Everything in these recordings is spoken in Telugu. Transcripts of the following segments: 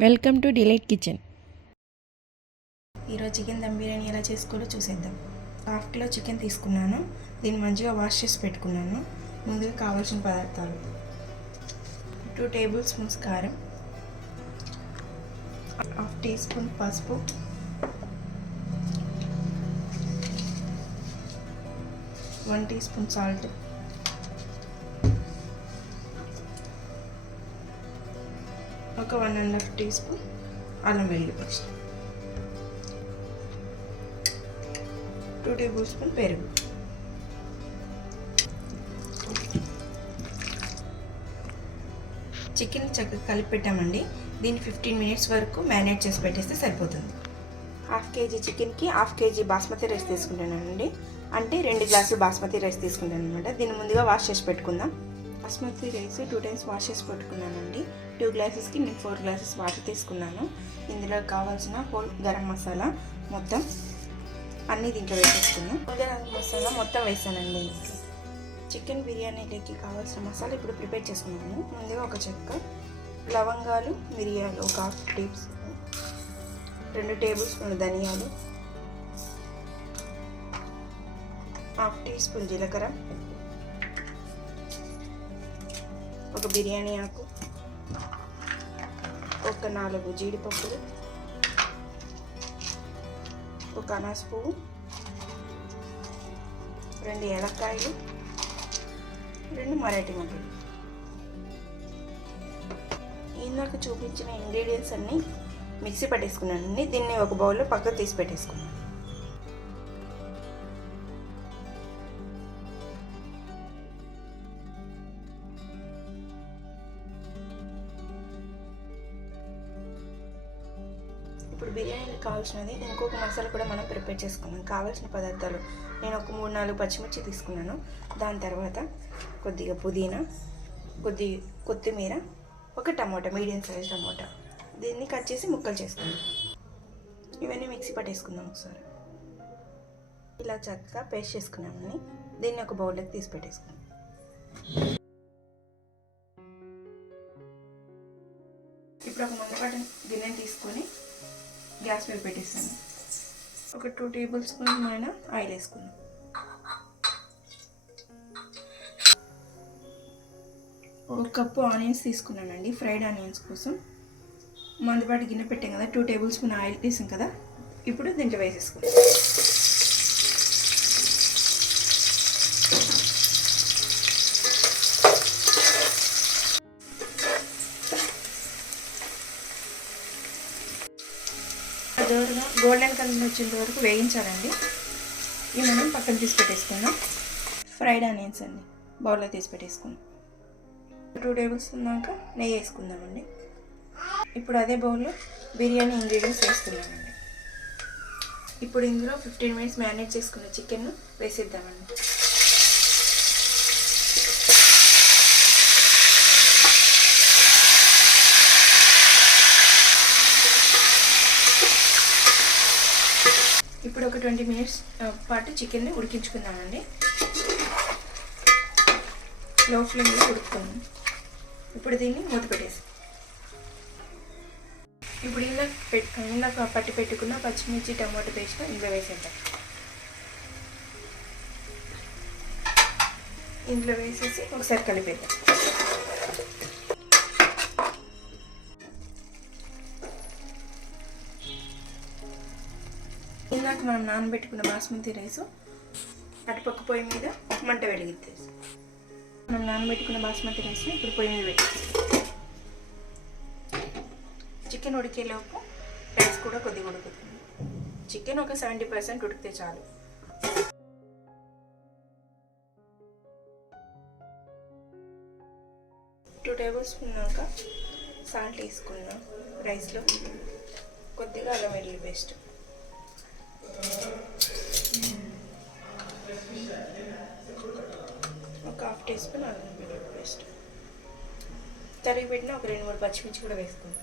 Welcome to delight kitchen. ఈరోజు చికెన్ దమ్ బిర్యానీ ఎలా చేసుకోవాలో చూసేద్దాం. హాఫ్ కిలో చికెన్ తీసుకున్నాను. దీన్ని మంచిగా వాష్ చేసి పెట్టుకున్నాను. ముందుగా కావాల్సిన పదార్థాలు. టూ టేబుల్ స్పూన్స్ కారం. హాఫ్ టీ స్పూన్ పసుపు. One tea spoon salt. ఒక one and half tea spoon అల్లం వెల్లుల్లి పేస్ట్. టూ టేబుల్ స్పూన్ పెరుగు. చికెన్ చక్కగా కలిపి పెట్టామండి. దీన్ని ఫిఫ్టీన్ మినిట్స్ వరకు మ్యారినేట్ చేసి పెట్టేస్తే సరిపోతుంది. హాఫ్ కేజీ చికెన్కి హాఫ్ కేజీ బాస్మతి రైస్ తీసుకుంటానండి. అంటే రెండు గ్లాసులు బాస్మతి రైస్ తీసుకుంటాను అనమాట దీన్ని ముందుగా వాష్ చేసి పెట్టుకుందాం. Basmati rice two times wash చేసి పెట్టుకున్నానండి. టూ గ్లాసెస్కి నేను ఫోర్ గ్లాసెస్ వాటర్ తీసుకున్నాను. ఇందులో కావాల్సిన హోల్ గరం మసాలా మొత్తం అన్నీ దీంట్లో వేసేసుకున్నాం. గరం మసాలా మొత్తం వేసానండి. చికెన్ బిర్యానీలోకి కావాల్సిన మసాలా ఇప్పుడు ప్రిపేర్ చేసుకున్నాను. ముందుగా ఒక చెక్క లవంగాలు మిరియాలు ఒక హాఫ్ టీ స్పూన్ రెండు టేబుల్ స్పూన్ ధనియాలు హాఫ్ టీ స్పూన్ జీలకర్ర ఒక బిర్యానీ ఆకు ఒక నాలుగు జీడిపప్పులు ఒక అనాస పువ్వు రెండు ఏలక్కాయలు రెండు మరాఠీ మొగ్గలు ఇందాక చూపించిన ఇంగ్రీడియంట్స్ అన్నీ మిక్సీ పట్టేసుకున్నాను దీన్ని ఒక బౌల్లో పక్కకు తీసి పెట్టేసుకున్నాను. ఇప్పుడు బిర్యానీకి కావాల్సినది ఇంకొక మసాలా కూడా మనం ప్రిపేర్ చేసుకుందాం. కావాల్సిన పదార్థాలు నేను ఒక మూడు నాలుగు పచ్చిమిర్చి తీసుకున్నాను. దాని తర్వాత కొద్దిగా పుదీనా కొద్ది కొత్తిమీర ఒక టమోటా మీడియం సైజ్ టమోటా. దీన్ని కట్ చేసి ముక్కలు చేసుకుందాం. ఇవన్నీ మిక్సీ పట్టేసుకుందాం ఒకసారి. ఇలా చక్కగా పేస్ట్ చేసుకున్నామని దీన్ని ఒక బౌల్లోకి తీసి పెట్టేసుకుందాం. ఇప్పుడు ఒక మందపాటి గిన్నెని తీసుకొని గ్యాస్ మీద పెట్టేస్తాను. ఒక టూ టేబుల్ స్పూన్ అయినా ఆయిల్ వేసుకున్నాం ఒక కప్పు ఆనియన్స్ తీసుకున్నానండి ఫ్రైడ్ ఆనియన్స్ కోసం. మందుపాటి గిన్నె పెట్టాం కదా టూ టేబుల్ స్పూన్ ఆయిల్ వేసాం కదా ఇప్పుడు దీంట్లో వేసేసుకున్నాం దూరంగా గోల్డెన్ కలర్ వచ్చేంత వరకు వేయించాలండి. ఇవి మనం పక్కన తీసి పెట్టేసుకుందాం. ఫ్రైడ్ ఆనియన్స్ అండి. బౌల్లో తీసి పెట్టేసుకుందాం. టూ టేబుల్స్ ఉన్నాక నెయ్యి వేసుకుందామండి. ఇప్పుడు అదే బౌల్లో బిర్యానీ ఇంగ్రీడియంట్స్ వేసుకుందామండి. ఇప్పుడు ఇందులో ఫిఫ్టీన్ మినిట్స్ మ్యారినేట్ చేసుకున్న చికెన్ వేసేద్దామండి. ఇప్పుడు ఒక ట్వంటీ మినిట్స్ పాటు చికెన్ని ఉడికించుకుందామండి. లో ఫ్లేమ్లో ఉడుకుతుంది. ఇప్పుడు దీన్ని మూత పెట్టేసి ఇప్పుడు ఇలా పెట్ ఇందాక పట్టి పెట్టుకున్న పచ్చిమిర్చి టమాటో పేస్ట్ ఇందులో వేసేద్దాం. ఇందులో వేసేసి ఒకసారి కలిపేద్దాం. ఇందాక మనం నానబెట్టుకున్న బాస్మతి రైసు అటుపక్క పొయ్యి మీద మంట వెలిగిద్దేసి మనం నానబెట్టుకున్న బాస్మతి రైస్ని ఇప్పుడు పొయ్యి మీద పెట్టేసి చికెన్ ఉడికేలోపు రైస్ కూడా కొద్దిగా ఉడుకుతుంది. చికెన్ ఒక సెవెంటీ పర్సెంట్ ఉడికితే చాలు. టూ టేబుల్ స్పూన్ దాకా సాల్ట్ వేసుకున్నాం రైస్లో కొద్దిగా అల్లం వెల్లుల్లి పేస్ట్. ఒక హాఫ్ టీ స్పూన్ అల్లం వెల్లుల్లి పేస్ట్. తరిగి పెట్టిన ఒక రెండు మూడు పచ్చిమిర్చి కూడా వేసుకుంటాం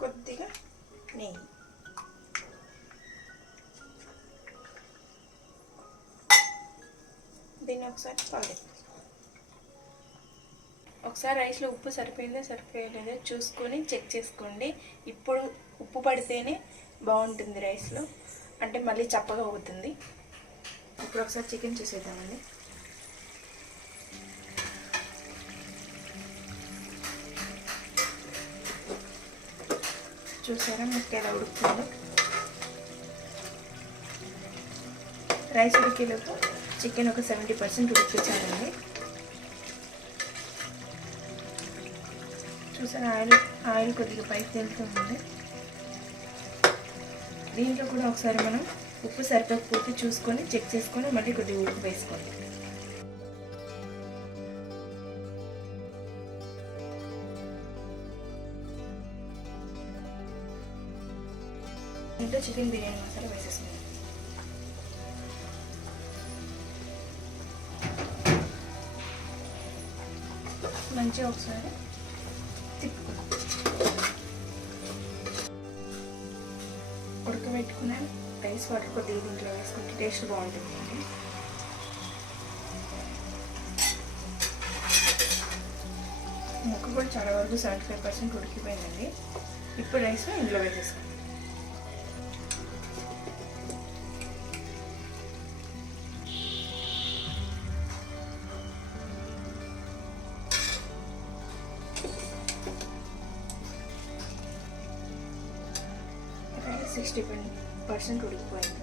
కొద్దిగా నెయ్యి. దీన్ని ఒకసారి కాలేదు ఒకసారి రైస్లో ఉప్పు సరిపోయిందో? సరిపోయలేదో? చూసుకొని చెక్ చేసుకోండి. ఇప్పుడు ఉప్పు పడితేనే బాగుంటుంది రైస్లో. అంటే మళ్ళీ చప్పగా అవుతుంది. ఇప్పుడు ఒకసారి చికెన్ చూసేద్దామండి. చూసారా మీకు ఎలా ఉడుకుతుందో? రైస్ ఉడికేలోపు చికెన్ ఒక సెవెంటీ పర్సెంట్ ఉడికించాలండి. చూసారా ఆయిల్ ఆయిల్ కొద్దిగా పైకి తేలుతుంది దీంట్లో కూడా ఒకసారి మనం ఉప్పు సరిపోకపోతే చూసుకొని చెక్ చేసుకొని మళ్ళీ కొద్దిగా ఉప్పు వేసుకోండి దీంట్లో చికెన్ బిర్యానీ మసాలా వేసేసుకుందాం. మంచిగా ఒకసారి ఉడకబెట్టుకున్న రైస్ వాటర్ కొద్దిగా దీంట్లో వేసుకుంటే టేస్ట్ బాగుంటుంది. ముక్క కూడా చాలా వరకు సెవెంటీ ఫైవ్ పర్సెంట్ ఉడికిపోయిందండి. ఇప్పుడు రైస్ ఇందులో వేసేసుకోండి రైస్ సిక్స్టీ పర్సెంట్ ఉడికిపోయింది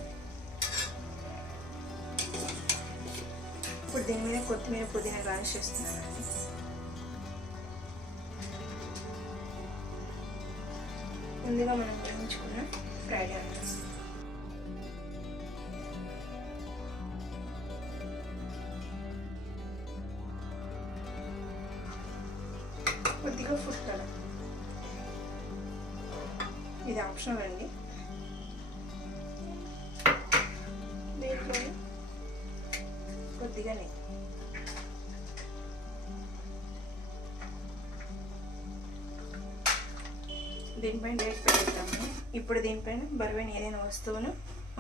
ఇప్పుడు దీని మీద కొత్తిమీర పుదీనా గార్నిష్ చేస్తున్నానండి. ముందుగా మనం వేయించుకున్న ఫ్రైడ్ ఆనియన్స్. కొద్దిగా ఫుడ్ కలర్. ఇది ఆప్షనల్ అండి దీంట్లో కొద్దిగా నెయ్యి దీనిపైన రేట్ పెట్టేద్దాము. ఇప్పుడు దీనిపైన బరువైన ఏదైనా వస్తువును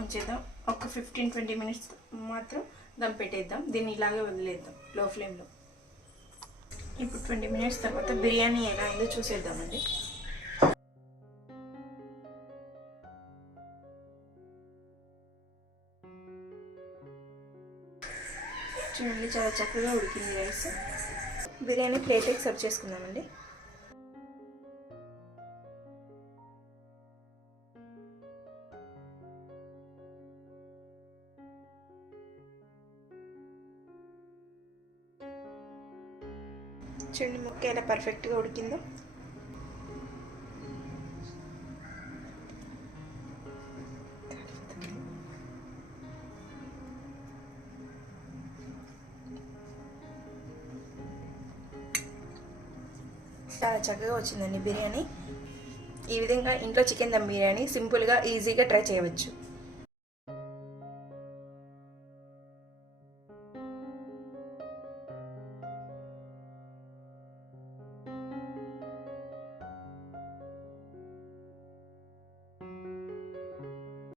ఉంచేద్దాం. ఒక ఫిఫ్టీన్ ట్వంటీ మినిట్స్ మాత్రం దమ్ పెట్టేద్దాం. దీన్ని ఇలాగే వదిలేద్దాం లో. ఫ్లేమ్లో ఇప్పుడు ట్వంటీ మినిట్స్ తర్వాత బిర్యానీ ఎలా అయిందో చూసేద్దామండి. చూడండి చాలా చక్కగా ఉడికింది రైస్. బిర్యానీ ప్లేట్కి సర్వ్ చేసుకుందామండి. చూడండి ముక్క ఎలా పర్ఫెక్ట్గా ఉడికిందో. చాలా చక్కగా వచ్చిందండి బిర్యానీ. ఈ విధంగా ఇంట్లో చికెన్ దమ్ బిర్యానీ సింపుల్గా ఈజీగా ట్రై చేయవచ్చు.